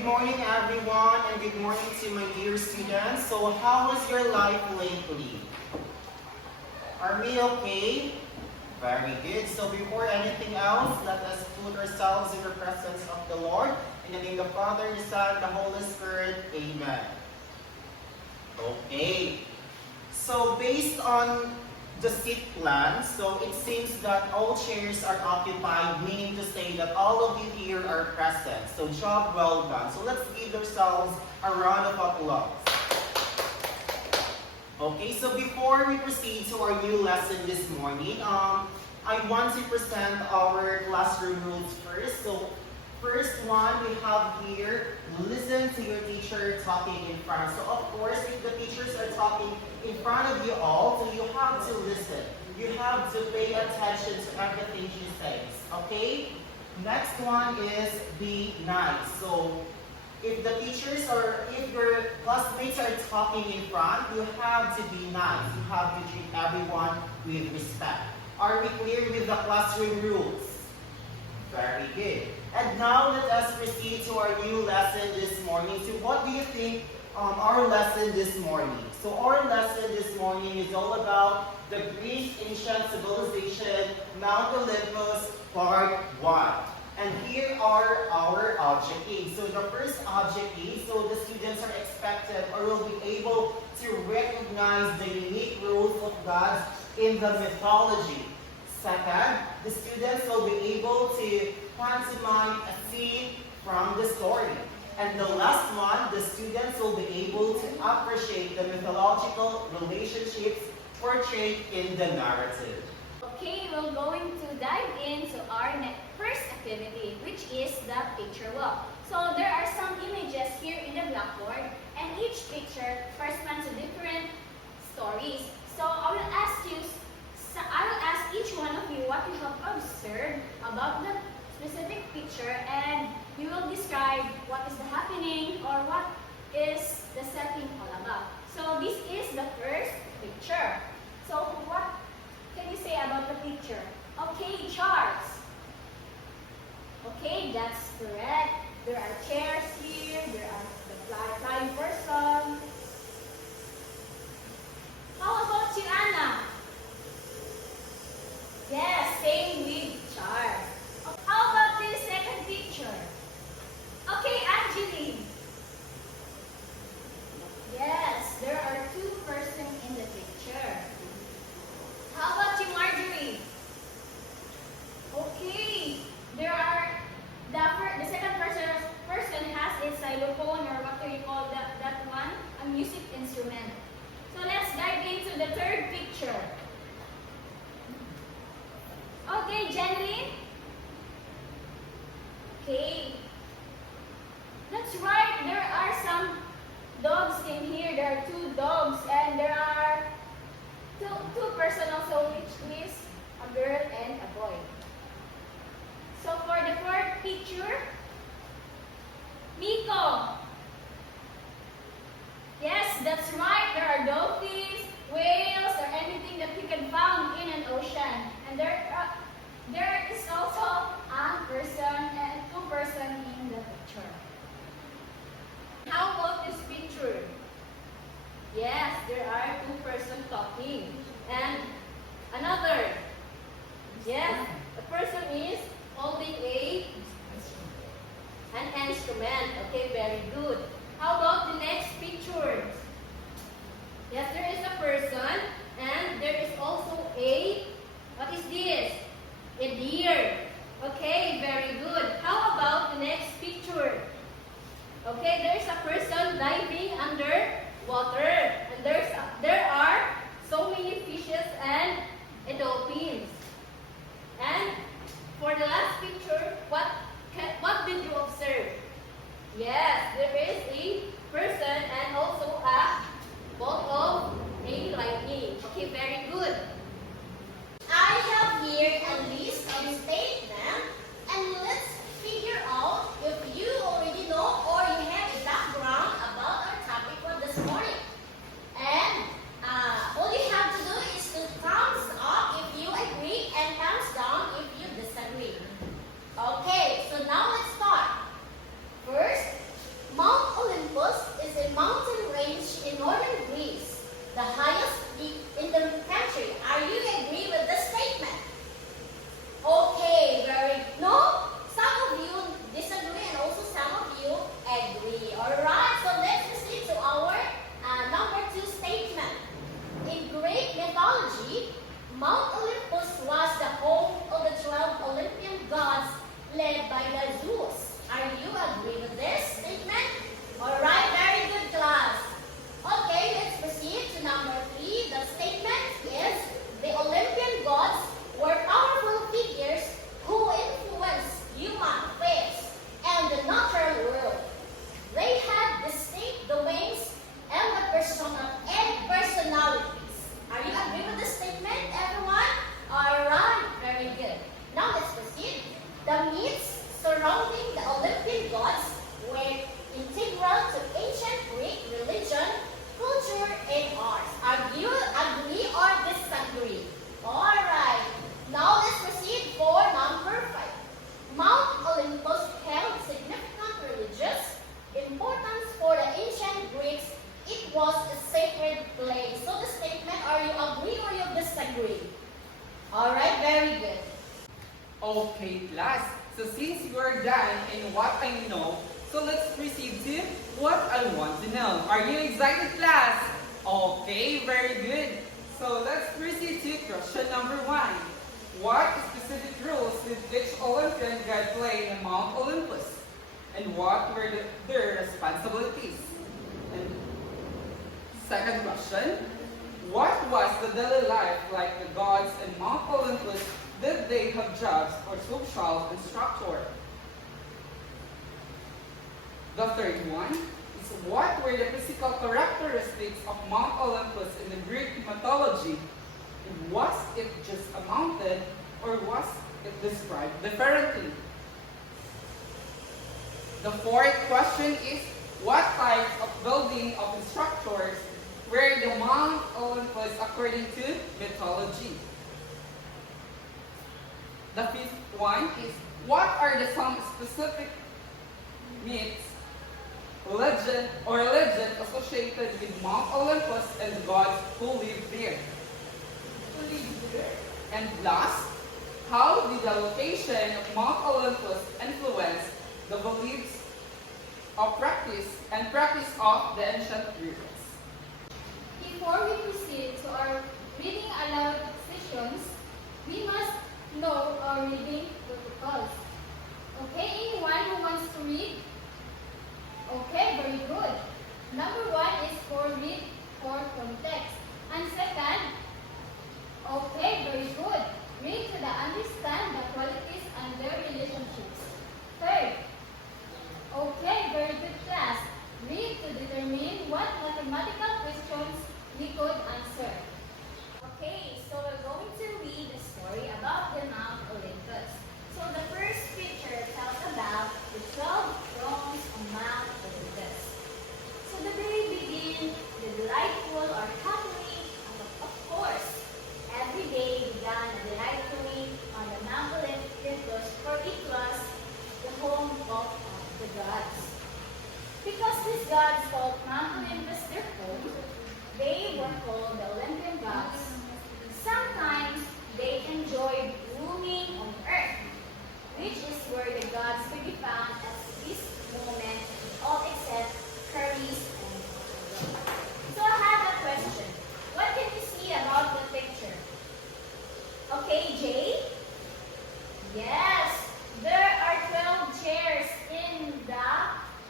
good morning everyone and good morning to my dear students. So how was your life lately? Are we okay? Very good. So before anything else, let us put ourselves in the presence of the Lord. In the name of the Father, the Son, and the Holy Spirit. Amen. Okay. So based on the seat plan, so it seems that all chairs are occupied, meaning to say that all of you here are present. So job well done. So let's give ourselves a round of applause. Okay, so before we proceed to our new lesson this morning, I want to present our classroom rules first. So first one, we have here, listen to your teacher talking in front. So of course, if the teachers are talking in front of you all, so you have to listen. You have to pay attention to everything she says, okay? Next one is be nice. So if the teachers or if your classmates are talking in front, you have to be nice. You have to treat everyone with respect. Are we clear with the classroom rules? Very good. And now let us proceed to our new lesson this morning. So what do you think our lesson this morning? So our lesson this morning is all about the Greek ancient civilization, Mount Olympus, part 1. And here are our objectives. So the first objective, so the students are expected or will be able to recognize the unique roles of God in the mythology. Second, the students will be able to pantomime a scene from the story. And the last one, the students will be able to appreciate the mythological relationships portrayed in the narrative. Okay, we're going to dive into our first activity, which is the picture walk. So there are some images here in the blackboard, and each picture corresponds to different stories. So I will ask each one of you what you have observed about the specific picture, and you will describe what is the happening or what is the setting all about. So this is the first picture. So what can you say about the picture? Okay, Charles. Okay, that's correct. There are chairs here, there are the flying person. How about you, Anna? Yes, same with Charles. How about this second picture? Okay, Angeline. Yes, there are two persons in the picture. How about you, Marjorie? Okay, there are the second person has a xylophone, or what do you call that one? A music instrument. So let's dive into the third picture. Okay, Jenny. Okay. That's right, there are some dogs in here. There are two dogs, and there are two persons also, which is a girl and a boy. So for the fourth picture, Miko. Yes, that's right. There are dolphins, whales, or anything that you can find in an ocean. And there is also a person and two persons in the picture. How about this picture? Yes, there are two persons talking. And another. Yes, the person is holding an instrument. Okay, very good. How about the next picture? Yes, there is a person, and there is also what is this? A deer. Okay, very good. How about the next picture? Okay, there is a person diving under water, and there are so many fishes and dolphins. And for the last picture, what did you observe? Yes, there is a person and also a bolt of a lightning. Okay, very good. I have here a list of statements, and let's figure out if you already know or you have a background about our topic for this morning. And all you have to do is to thumbs up if you agree and thumbs down if you disagree. Okay, so now let's start. First, done in what I know, so let's proceed to what I want to know. Are you excited, class? Okay, very good. So let's proceed to question number 1. What specific roles did each Olympian god play in Mount Olympus? And what were their responsibilities? And second question, what was the daily life like the gods in Mount Olympus? Did they have jobs or social instructor? The third one is what were the physical characteristics of Mount Olympus in the Greek mythology? Was it just a mountain or was it described differently? The fourth question is what types of building of structures were the Mount Olympus according to mythology? The fifth one is what are the some specific myths, legend associated with Mount Olympus and the gods who live there? And last, how did the location of Mount Olympus influence the beliefs of practice of the ancient Greeks? Before we proceed to our reading aloud sessions, we must know our reading protocols. Okay, anyone who wants to read? Okay, very good. Number 1 is for read for context. And second, okay, very good. Read to understand the qualities and their relationships. Third, okay, very good class. Read to determine what mathematical questions we could answer. Okay, so we're going to read the story about the Mount Olympus. So the first picture tells about the 12 thrones on Mount Olympus. So the very beginning, the delightful or happening, of course, every day began a delightfully on the Mount Olympus, for it was the home of the gods. Because these gods called Mount Olympus their home, they were called the Olympian gods. Sometimes they enjoyed roaming on earth, which is where the gods could be found at this moment, all except Hermes and Apollo. So I have a question. What can you see about the picture? Okay, Jay? Yes, there are 12 chairs in the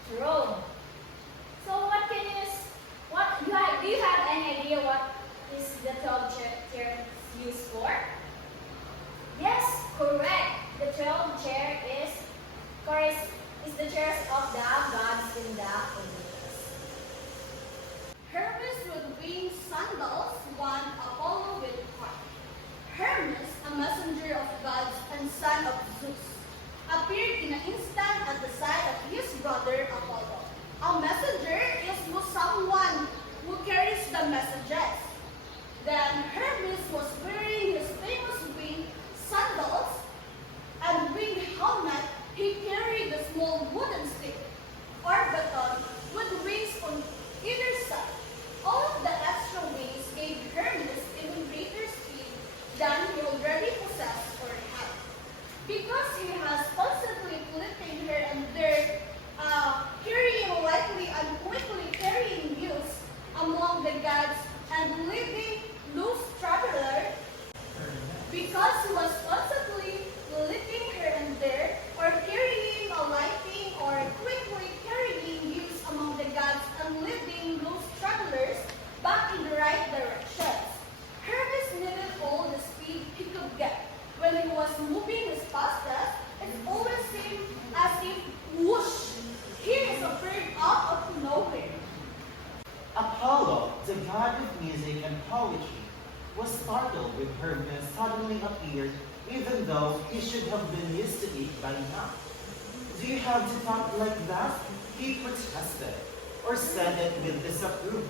throne. So what can you, do you have any idea what is the 12 chairs used for? Yes, correct. The 12 chair is the chairs of the gods in the Olympus. Hermes with winged sandals, one Apollo with harp. Hermes, a messenger of gods and son of Zeus, appeared in an instant at the side of his brother Apollo. A messenger is someone who carries the messages. Then Hermes was wearing his famous winged sandals and winged helmet. He carried a small wooden stick or baton with wings on either side. All of the extra wings gave Hermes even greater speed than he already possessed or had. Because he has constantly flipping here and there, carrying lightly and quickly carrying news among the gods and leading loose traveler, because he was constantly leaping here and there, or carrying a lighting or quickly carrying news among the gods and leading loose travelers back in the right directions. Hermes needed all the speed he could get. When he was moving his fastest, it always seemed as if whoosh, here is a bird out of nowhere. Apollo, the god of music and poetry, was startled when Hermes suddenly appeared, even though he should have been used to it by now. Do you have to talk like that? He protested, or said it with disapproval.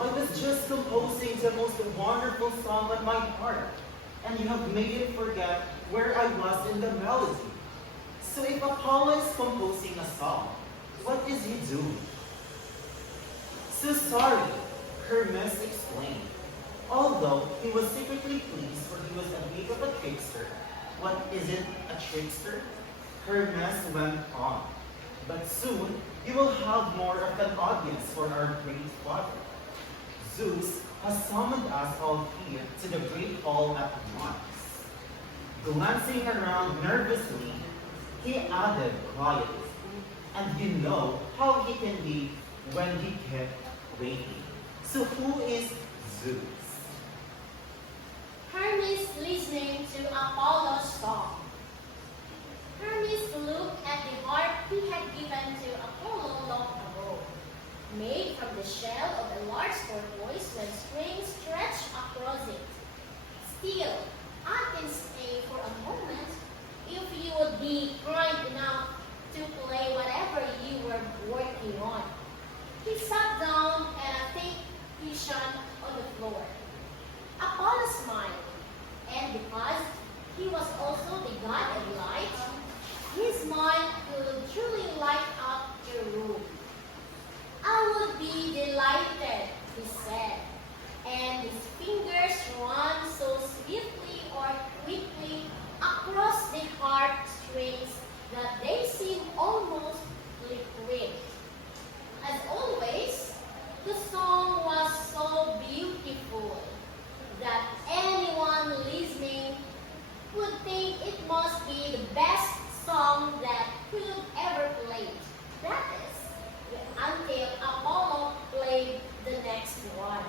I was just composing the most wonderful song on my heart, and you have made it forget where I was in the melody. So if Apollo is composing a song, what is he doing? So sorry, Hermes explained. Although he was secretly pleased, for he was a bit of a trickster. What isn't a trickster? Hermes went on. But soon, you will have more of an audience for our great father. Zeus has summoned us all here to the great hall at once. Glancing around nervously, he added quietly, and you know how he can be when he kept waiting. So who is Zeus? Hermes listening to Apollo's song. Hermes looked at the harp he had given to Apollo long ago, made from the shell of a large tortoise with strings stretched across it. Still, I can stay for a moment if you would be kind enough to play whatever you were working on. He sat down and I think he shone on the floor. Apollo smiled, and because he was also the god of light, his mind could truly light up the room. I would be delighted, he said, and his fingers ran so swiftly or quickly across the harp strings that they seemed almost liquid. As always, the song was so beautiful that anyone listening would think it must be the best song that could ever played. That is, until Apollo played the next one.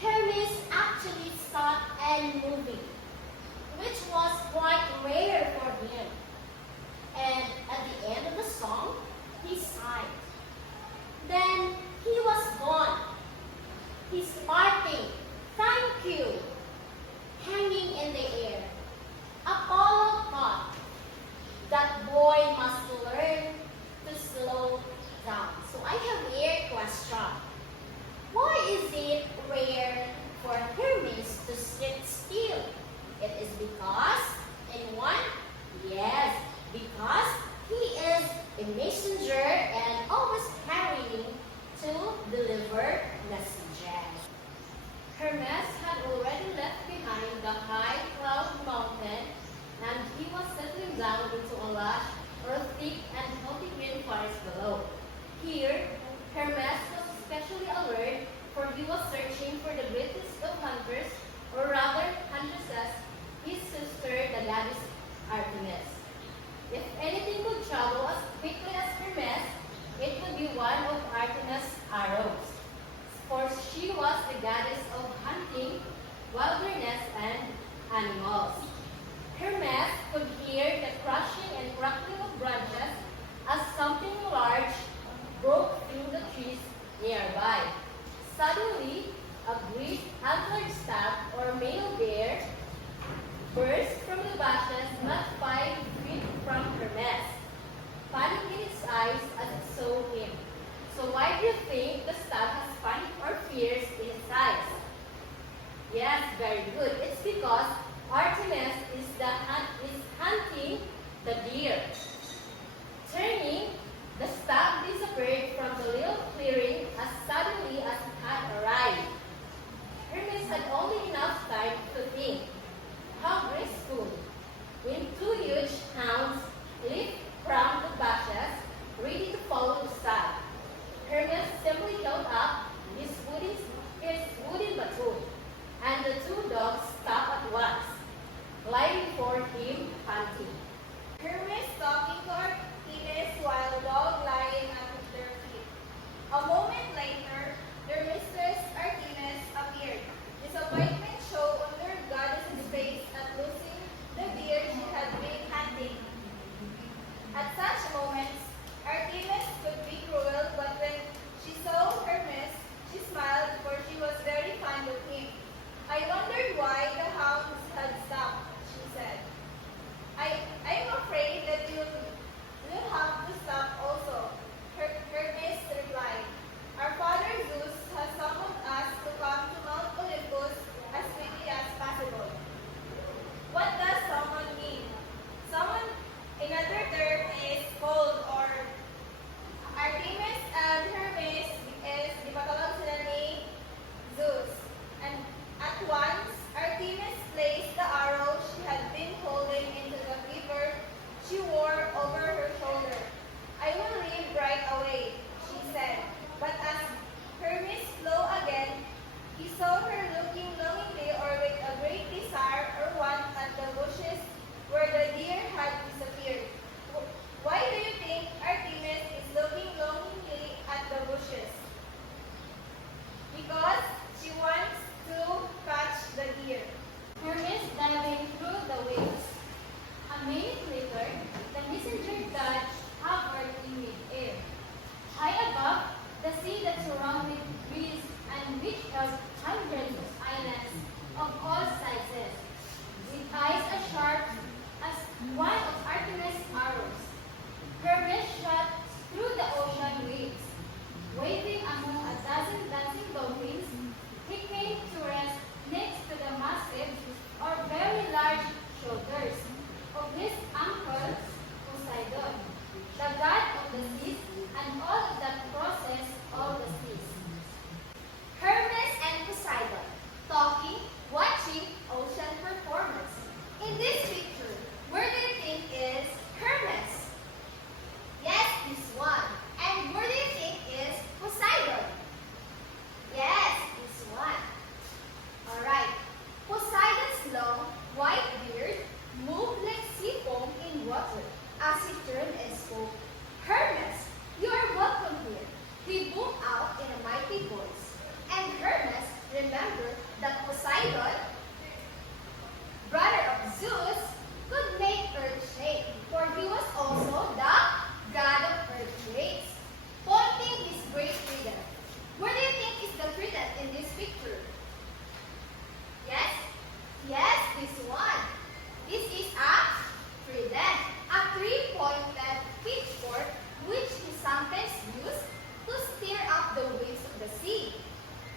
Hermes actually stopped and moving, which was quite rare for him. And at the end of the song, he sighed. Then he was gone. His parting, thank you, hanging in the air. Apollo thought, that boy must learn to slow down. So I have here a question. Why is it rare for Hermes to sit still? It is because, in one, yes, because he is a messenger and always carrying to deliver messages. Hermes had already left behind the high cloud mountain, and he was settling down into a lush or thick and healthy green forest below. Here, Hermes was especially alert, for he was searching for the greatest of hunters, or rather huntresses, his sister, the goddess Artemis. If anything could travel as quickly as Hermes, it would be one of Artemis' arrows, for she was the goddess of hunting, wilderness, and animals. Hermes could hear the crashing and crackling of branches as something large broke through the trees nearby. Suddenly, a great antlered stag or male bear burst from the bushes not 5 feet from Hermes, panic in its eyes as it saw him. So why do you think the stag has panic or fears in its eyes? Yes, very good. It's because Artemis is hunting the deer.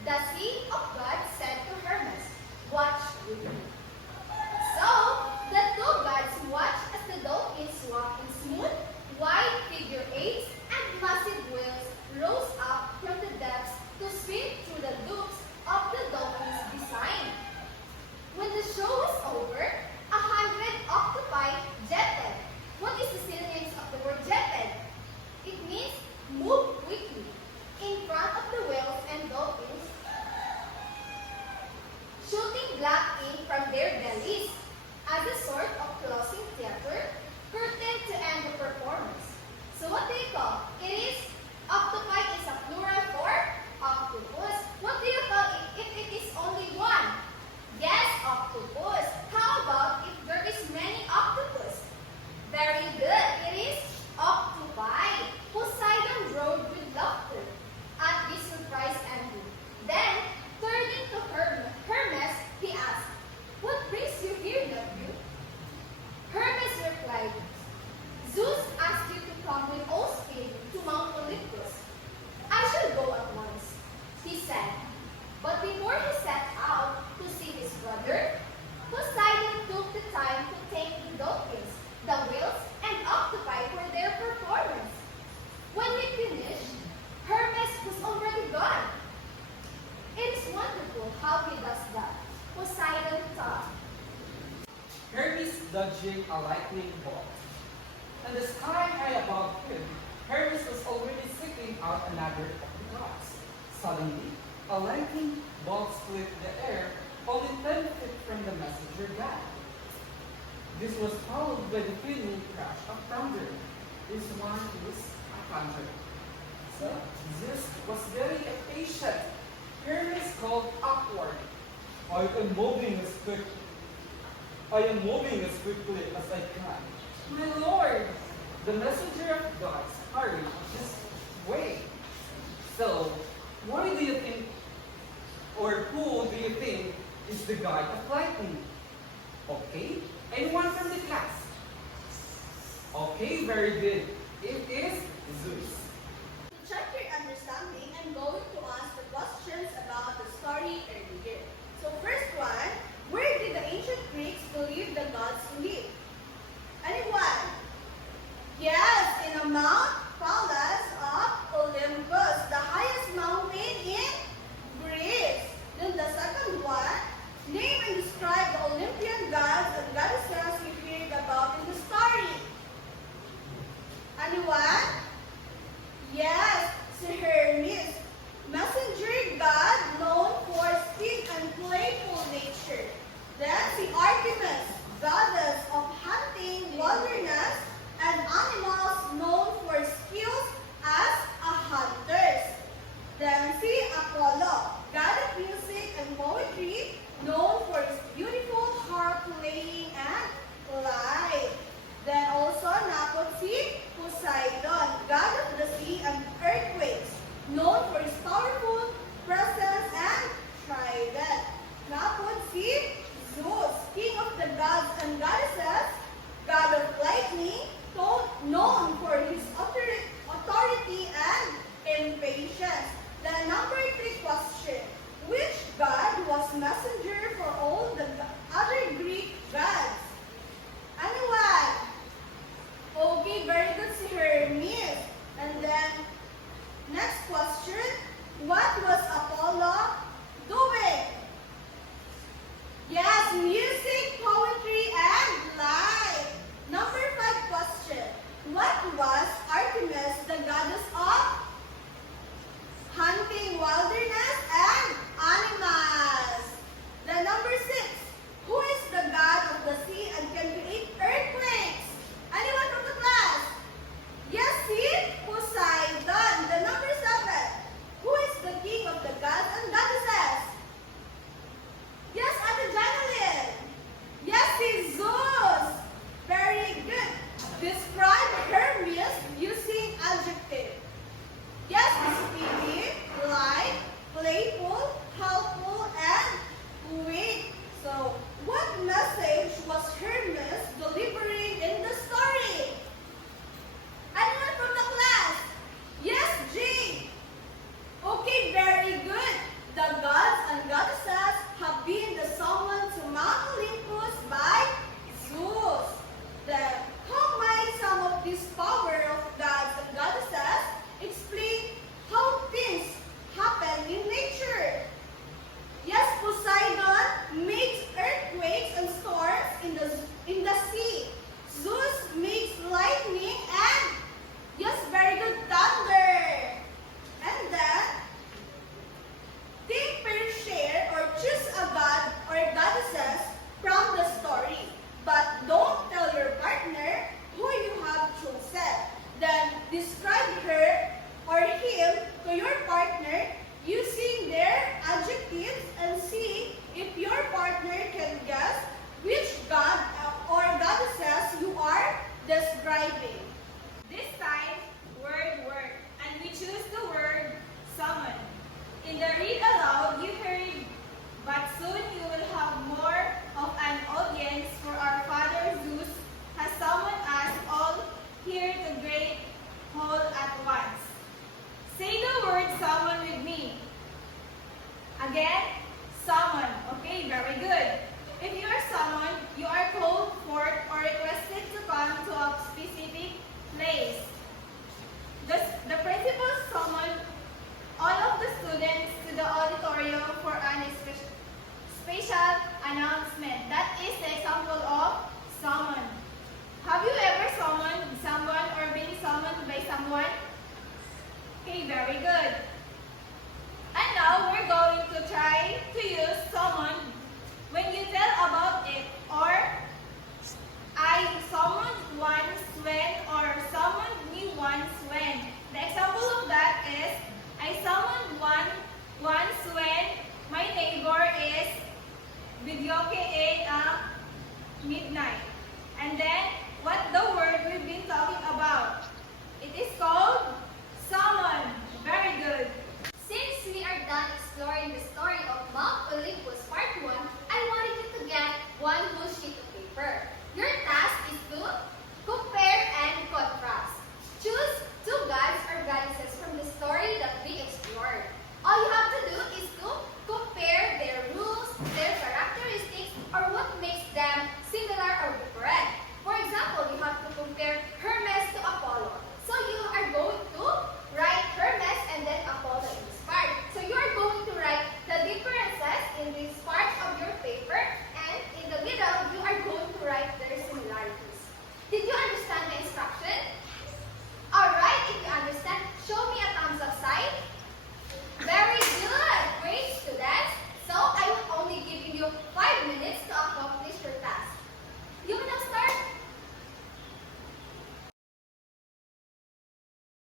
The sea of God said to Hermes, "Watch with me." So, the two gods watched as the dolphins swam in smooth, wide figure eights, and massive whales rose up from the depths to swim through the loops of the dolphins' design. When the show was over, 100 octopi jetted. What is the synonyms of the word jetted? It means move quickly in front of the whales and dolphins, shooting black ink from their bellies as a sort of closing theater curtain to end the performance. So what do you call? It is octopi is a plural for octopus. What do you call it if it is only one? Yes, octopus. How about if there is many octopus? Very good. It is octopi. Poseidon roared with laughter at this surprise ending. Then, turning to Hermes, he asked, "What brings you here, nephew?" Hermes replied, "Zeus asked you to come with all speed to Mount Olympus." "I shall go at once," he said. But before he set out to see his brother, Poseidon took the time to thank the dolphins, the whales, and octopi for their performance. When he finished, Hermes was already gone. It is wonderful how he does that, Poseidon thought. Hermes dodging a lightning bolt. In the sky high above him, Hermes was already seeking out another of the gods. Suddenly, a lightning bolt split the air only 10 feet from the messenger god. This was followed by the feeling crash of thunder. This one is a thunder. So, Zeus was very impatient. Hermes called upward. I am moving as quickly as I can. My lord, the messenger of gods hurried, just wait. So, what do you think, or who do you think is the god of lightning? Okay, anyone from the class? Okay, very good. It is Zeus. To check your understanding, I'm going to ask the questions about the story earlier. So first one, where did the ancient Greeks believe the gods live? Anyone? Yes, in a mount palace of Olympus, the highest mountain in Greece. Then the second one, name and describe the Olympian gods and goddesses you heard about in the story. Anyone? Yes, si Hermes, messenger god known for speed and playful nature. Then si Artemis, goddess of hunting, wilderness, and animals known for skills as a hunter. Then si Apollo, god of music and poetry, known for his beautiful harp playing and light. Then also napot si Poseidon, god